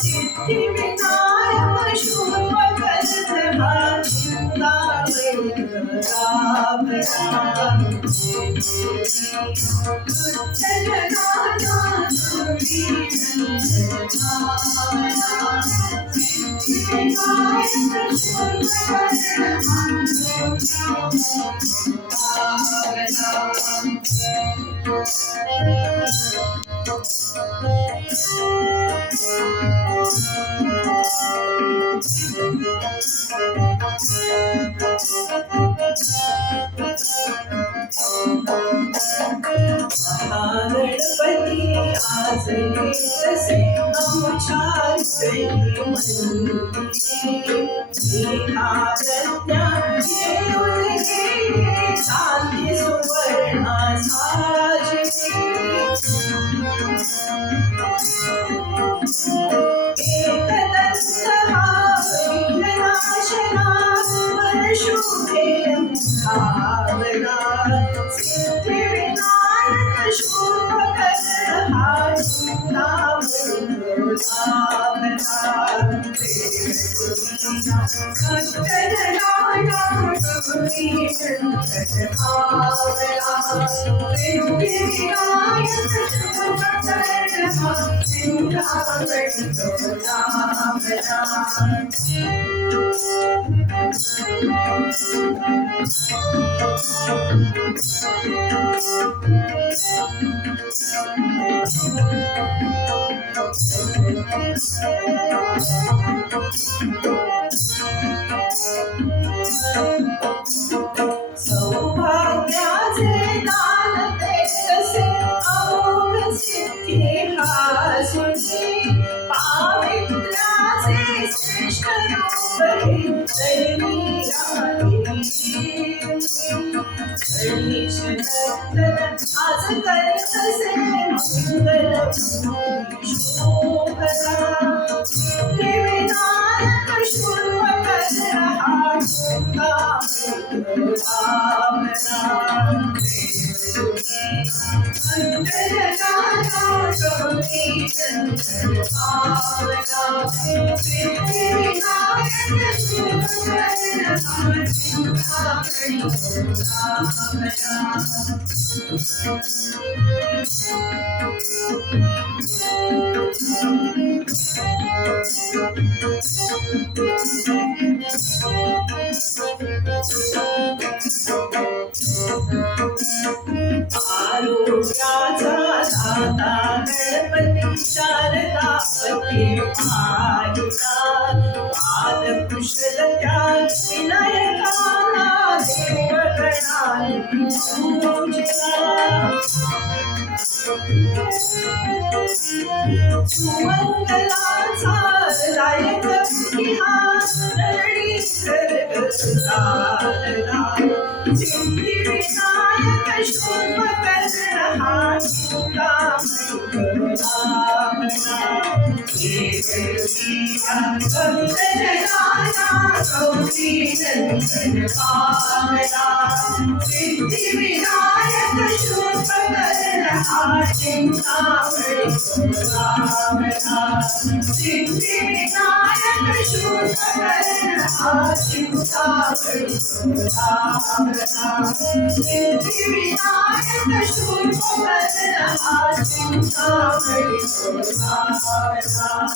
सिद्धिविनायक शूर्पकर्णः चिन्तामणि राम राम गणपती आज येतसे आमच्या प्रज्ञा घेऊन गेले चांदी सुवर्ण साजली एकदंत हा विघ्ननाशना वरशुभे भावना सिद्धिविनायक शूर्पकर्णः चिन्तामणि सौभाग्याचे दान देतसे अमोघ सिद्धी हासुनी पावित्र्याचे श्रेष्ठ रूप धरणी आज करतसे मंगल शोभना सिद्धिविनायक शूर्पकर्णः चिन्तामणि राम राम आरोग्याचा दाता गणपती शारदापती आयुषा कालकुशलत्या विनायकाला देवगणांनी पूजला सुमंगलाचा दायक इतिहास रणी सर्गसारला सिद्धिविनायक शूर्पकर्णः चिन्तामणि राम राम सिद्धिविनायक शूर्पकर्णः चिन्तामणि राम राम सिद्धिविनायक शूर्पकर्णः चिन्तामणि राम राम सिद्धिविनायक शूर्पकर्णः चिन्तामणि राम राम